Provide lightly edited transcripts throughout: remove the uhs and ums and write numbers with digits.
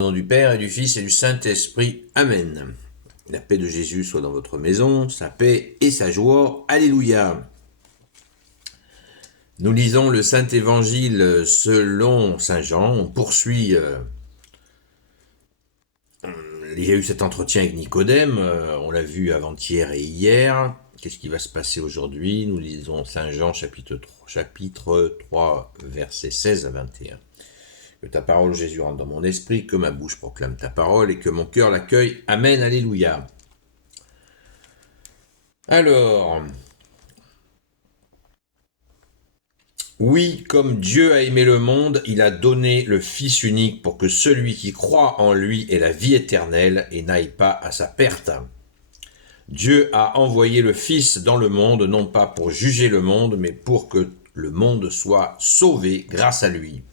Au nom du Père et du Fils et du Saint-Esprit. Amen. La paix de Jésus soit dans votre maison, sa paix et sa joie. Alléluia. Nous lisons le Saint-Évangile selon Saint Jean. On poursuit. Il y a eu cet entretien avec Nicodème. On l'a vu avant-hier et hier. Qu'est-ce qui va se passer aujourd'hui? Nous lisons Saint Jean chapitre 3, versets 16 à 21. Que ta parole, Jésus, rentre dans mon esprit, que ma bouche proclame ta parole et que mon cœur l'accueille. Amen, alléluia. Alors, oui, comme Dieu a aimé le monde, il a donné le Fils unique pour que celui qui croit en lui ait la vie éternelle et n'aille pas à sa perte. Dieu a envoyé le Fils dans le monde, non pas pour juger le monde, mais pour que le monde soit sauvé grâce à lui.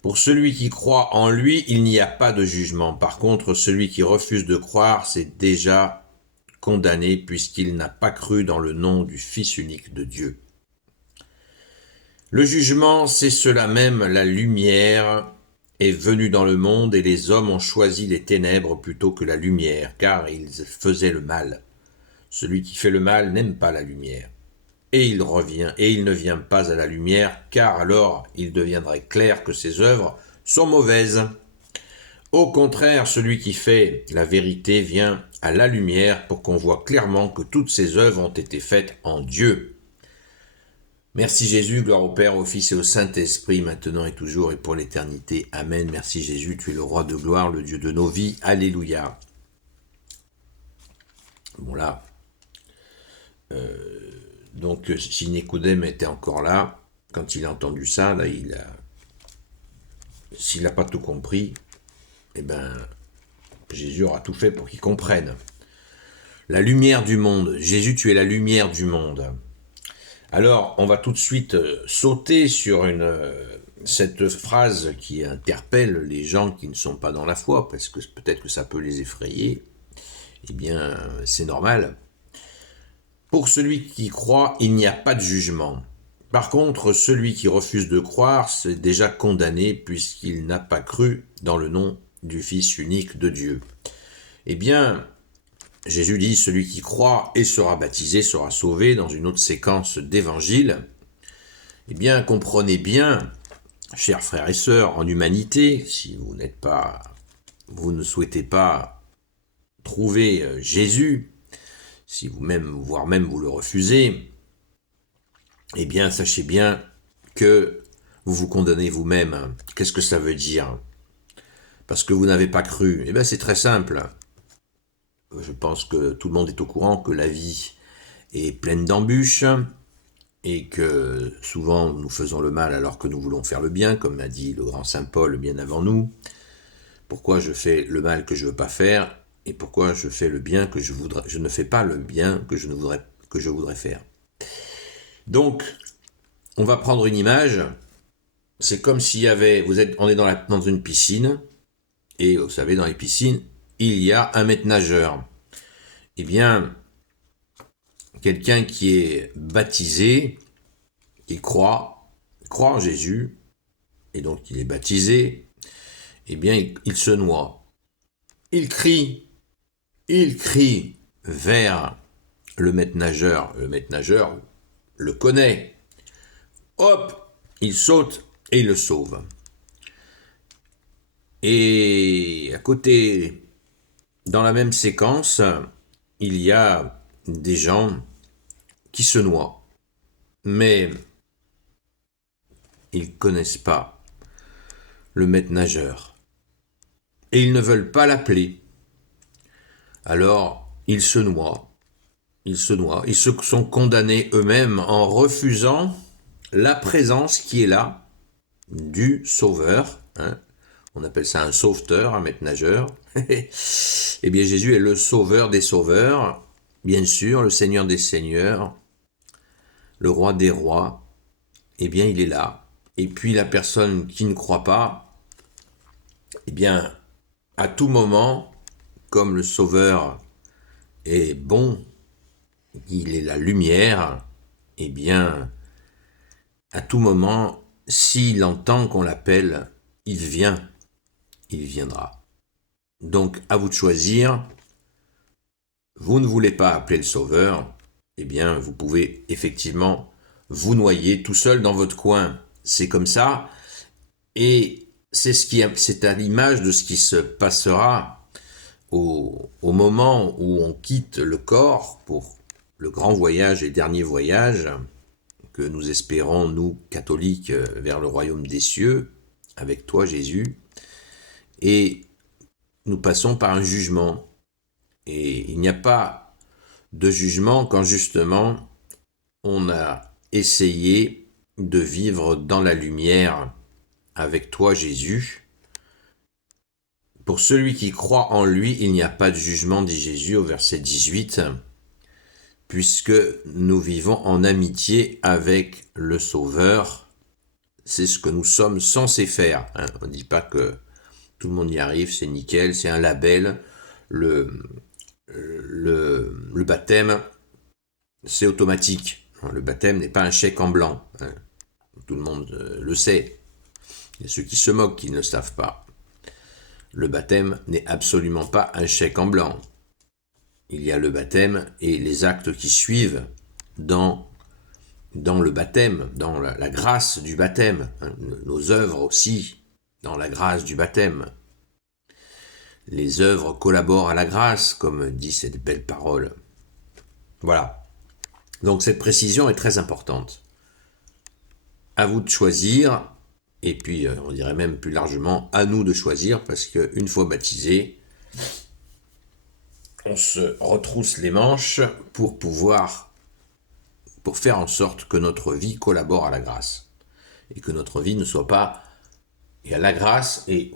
Pour celui qui croit en lui, il n'y a pas de jugement. Par contre, celui qui refuse de croire, c'est déjà condamné puisqu'il n'a pas cru dans le nom du Fils unique de Dieu. Le jugement, c'est cela même, la lumière est venue dans le monde et les hommes ont choisi les ténèbres plutôt que la lumière, car ils faisaient le mal. Celui qui fait le mal n'aime pas la lumière. Et il ne vient pas à la lumière, car alors il deviendrait clair que ses œuvres sont mauvaises. Au contraire, celui qui fait la vérité vient à la lumière pour qu'on voit clairement que toutes ses œuvres ont été faites en Dieu. Merci Jésus, gloire au Père, au Fils et au Saint-Esprit, maintenant et toujours et pour l'éternité. Amen. Merci Jésus, tu es le roi de gloire, le Dieu de nos vies. Alléluia. Bon là, donc si Nicodème était encore là, quand il a entendu ça, là, s'il n'a pas tout compris, eh ben, Jésus aura tout fait pour qu'il comprenne. La lumière du monde. Jésus, tu es la lumière du monde. Alors, on va tout de suite sauter sur cette phrase qui interpelle les gens qui ne sont pas dans la foi, parce que peut-être que ça peut les effrayer. Eh bien, c'est normal. Pour celui qui croit, il n'y a pas de jugement. Par contre, celui qui refuse de croire, c'est déjà condamné puisqu'il n'a pas cru dans le nom du Fils unique de Dieu. Eh bien, Jésus dit, celui qui croit et sera baptisé sera sauvé dans une autre séquence d'évangile. Eh bien, comprenez bien, chers frères et sœurs, en humanité, si vous ne souhaitez pas trouver Jésus, si voire même vous le refusez, eh bien, sachez bien que vous vous condamnez vous-même. Qu'est-ce que ça veut dire? Parce que vous n'avez pas cru. Eh bien, c'est très simple. Je pense que tout le monde est au courant que la vie est pleine d'embûches et que souvent nous faisons le mal alors que nous voulons faire le bien, comme a dit le grand Saint Paul bien avant nous. Pourquoi je fais le mal que je ne veux pas faire et pourquoi je fais le bien que je ne fais pas le bien que je voudrais faire. Donc, on va prendre une image. C'est comme s'il y avait, on est dans une piscine et vous savez, dans les piscines, il y a un maître nageur. Eh bien, quelqu'un qui est baptisé, qui croit en Jésus, et donc il est baptisé, eh bien, il se noie. Il crie vers le maître nageur. Le maître nageur le connaît. Hop, il saute et il le sauve. Et à côté, dans la même séquence, il y a des gens qui se noient, mais ils ne connaissent pas le maître nageur et ils ne veulent pas l'appeler. Alors, ils se noient, ils se sont condamnés eux-mêmes en refusant la présence qui est là du sauveur, on appelle ça un sauveteur, un maître nageur. Eh bien, Jésus est le sauveur des sauveurs, bien sûr, le Seigneur des seigneurs, le roi des rois. Eh bien, il est là. Et puis, la personne qui ne croit pas, eh bien, à tout moment, comme le sauveur est bon, il est la lumière, eh bien, à tout moment, s'il entend qu'on l'appelle, il vient. il viendra. Donc, à vous de choisir. Vous ne voulez pas appeler le Sauveur, eh bien, vous pouvez effectivement vous noyer tout seul dans votre coin. C'est comme ça. Et c'est à l'image de ce qui se passera au moment où on quitte le corps pour le grand voyage et dernier voyage que nous espérons, nous, catholiques, vers le royaume des cieux, avec toi, Jésus. Et nous passons par un jugement. Et il n'y a pas de jugement quand justement on a essayé de vivre dans la lumière avec toi, Jésus. Pour celui qui croit en lui, il n'y a pas de jugement, dit Jésus au verset 18, puisque nous vivons en amitié avec le Sauveur. C'est ce que nous sommes censés faire. On ne dit pas que tout le monde y arrive, c'est nickel, c'est un label. Le baptême, c'est automatique. Le baptême n'est pas un chèque en blanc. Tout le monde le sait. Il y a ceux qui se moquent qui ne le savent pas. Le baptême n'est absolument pas un chèque en blanc. Il y a le baptême et les actes qui suivent dans le baptême, dans la grâce du baptême. Nos œuvres aussi, dans la grâce du baptême. Les œuvres collaborent à la grâce, comme dit cette belle parole. Voilà. Donc cette précision est très importante. À vous de choisir, et puis on dirait même plus largement à nous de choisir, parce qu'une fois baptisé, on se retrousse les manches pour faire en sorte que notre vie collabore à la grâce. Et que notre vie ne soit pas, il y a la grâce et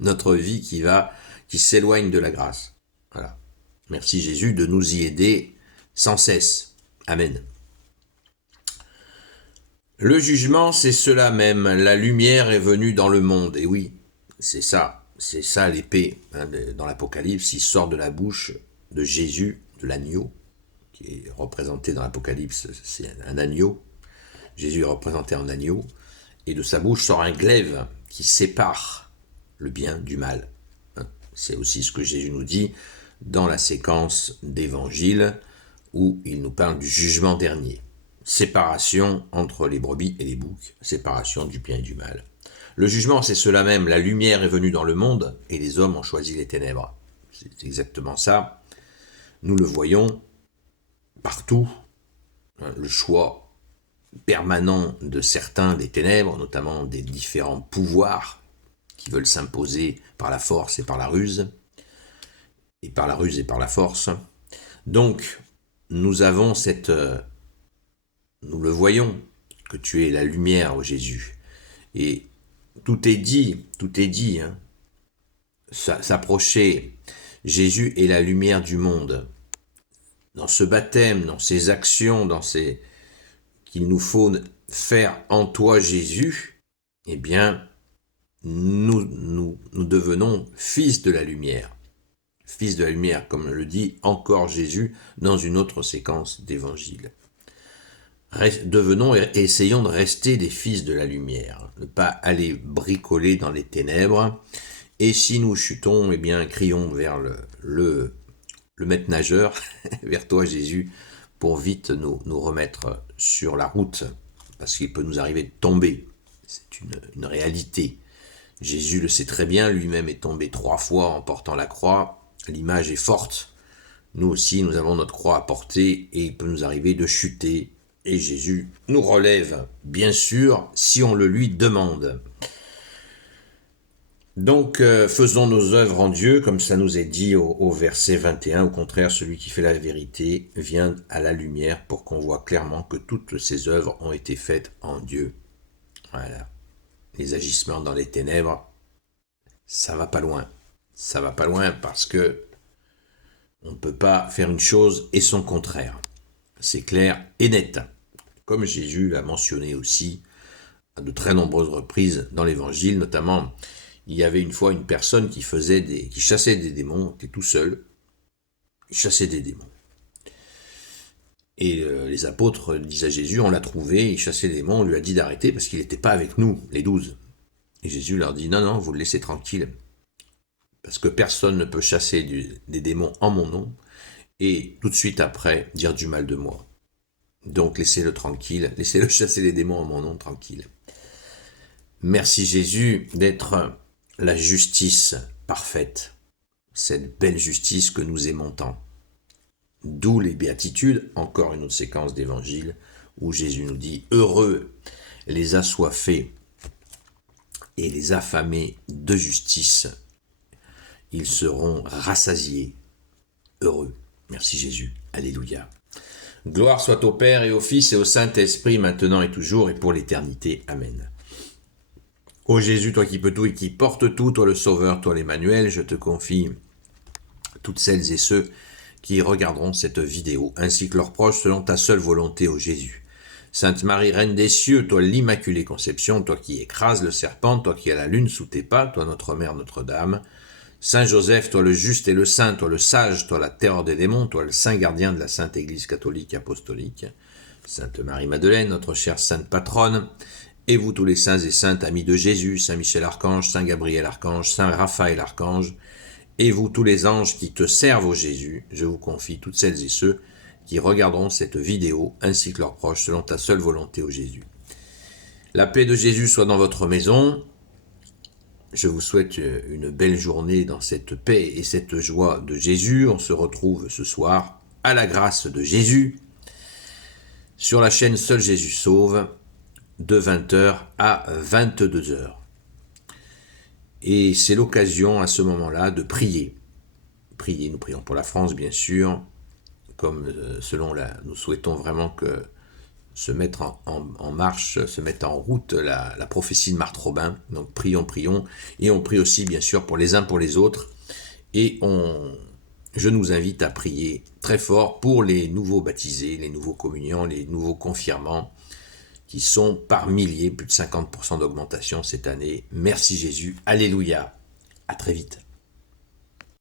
notre vie qui s'éloigne de la grâce. Voilà. Merci Jésus de nous y aider sans cesse. Amen. Le jugement, c'est cela même. La lumière est venue dans le monde. Et oui, c'est ça l'épée. Dans l'Apocalypse, il sort de la bouche de Jésus, de l'agneau, qui est représenté dans l'Apocalypse, c'est un agneau. Jésus est représenté en agneau. Et de sa bouche sort un glaive qui sépare le bien du mal. C'est aussi ce que Jésus nous dit dans la séquence d'évangile où il nous parle du jugement dernier. Séparation entre les brebis et les boucs, séparation du bien et du mal. Le jugement, c'est cela même, la lumière est venue dans le monde et les hommes ont choisi les ténèbres. C'est exactement ça. Nous le voyons partout, le choix permanent de certains des ténèbres, notamment des différents pouvoirs qui veulent s'imposer par la force et par la ruse, et par la force. Donc, nous avons nous le voyons, que tu es la lumière, ô Jésus. Et tout est dit, hein. S'approcher, Jésus est la lumière du monde. Dans ce baptême, dans ces actions, qu'il nous faut faire en toi, Jésus, eh bien, nous devenons fils de la lumière. Fils de la lumière, comme le dit encore Jésus dans une autre séquence d'évangile. Devenons et essayons de rester des fils de la lumière, ne pas aller bricoler dans les ténèbres. Et si nous chutons, eh bien, crions vers le maître nageur, vers toi, Jésus, pour vite nous remettre sur la route, parce qu'il peut nous arriver de tomber. C'est une réalité. Jésus le sait très bien, lui-même est tombé 3 fois en portant la croix. L'image est forte. Nous aussi, nous avons notre croix à porter et il peut nous arriver de chuter. Et Jésus nous relève, bien sûr, si on le lui demande. Donc, faisons nos œuvres en Dieu, comme ça nous est dit au verset 21. Au contraire, celui qui fait la vérité vient à la lumière pour qu'on voit clairement que toutes ses œuvres ont été faites en Dieu. Voilà. Les agissements dans les ténèbres, ça va pas loin. Ça va pas loin parce que on ne peut pas faire une chose et son contraire. C'est clair et net. Comme Jésus l'a mentionné aussi à de très nombreuses reprises dans l'Évangile, notamment, il y avait une fois une personne qui chassait des démons, qui était tout seul, il chassait des démons. Et les apôtres disent à Jésus, on l'a trouvé, il chassait des démons, on lui a dit d'arrêter parce qu'il n'était pas avec nous, les 12. Et Jésus leur dit, non, non, vous le laissez tranquille, parce que personne ne peut chasser des démons en mon nom, et tout de suite après, dire du mal de moi. Donc laissez-le tranquille, laissez-le chasser les démons en mon nom tranquille. Merci Jésus d'être la justice parfaite, cette belle justice que nous aimons tant. D'où les béatitudes, encore une autre séquence d'évangile, où Jésus nous dit « Heureux les assoiffés et les affamés de justice, ils seront rassasiés. Heureux. » Merci Jésus. Alléluia. Gloire soit au Père et au Fils et au Saint-Esprit, maintenant et toujours et pour l'éternité. Amen. Ô Jésus, toi qui peux tout et qui portes tout, toi le Sauveur, toi l'Emmanuel, je te confie toutes celles et ceux qui regarderont cette vidéo, ainsi que leurs proches, selon ta seule volonté, ô Jésus. Sainte Marie, Reine des cieux, toi l'Immaculée Conception, toi qui écrases le serpent, toi qui as la lune sous tes pas, toi notre Mère Notre-Dame. Saint Joseph, toi le juste et le saint, toi le sage, toi la terreur des démons, toi le saint gardien de la Sainte Église catholique et apostolique. Sainte Marie-Madeleine, notre chère sainte patronne, et vous tous les saints et saintes amis de Jésus, Saint Michel Archange, Saint Gabriel Archange, Saint Raphaël Archange, et vous tous les anges qui te servent au Jésus, je vous confie toutes celles et ceux qui regarderont cette vidéo, ainsi que leurs proches, selon ta seule volonté, au Jésus. La paix de Jésus soit dans votre maison. Je vous souhaite une belle journée dans cette paix et cette joie de Jésus. On se retrouve ce soir à la grâce de Jésus sur la chaîne Seul Jésus Sauve de 20h à 22h. Et c'est l'occasion à ce moment-là de prier. Prier, nous prions pour la France bien sûr, comme nous souhaitons vraiment que se mettre en marche, se mettre en route la prophétie de Marthe Robin. Donc prions, et on prie aussi bien sûr pour les uns pour les autres, et je nous invite à prier très fort pour les nouveaux baptisés, les nouveaux communiants, les nouveaux confirmants, qui sont par milliers, plus de 50% d'augmentation cette année. Merci Jésus, alléluia, à très vite.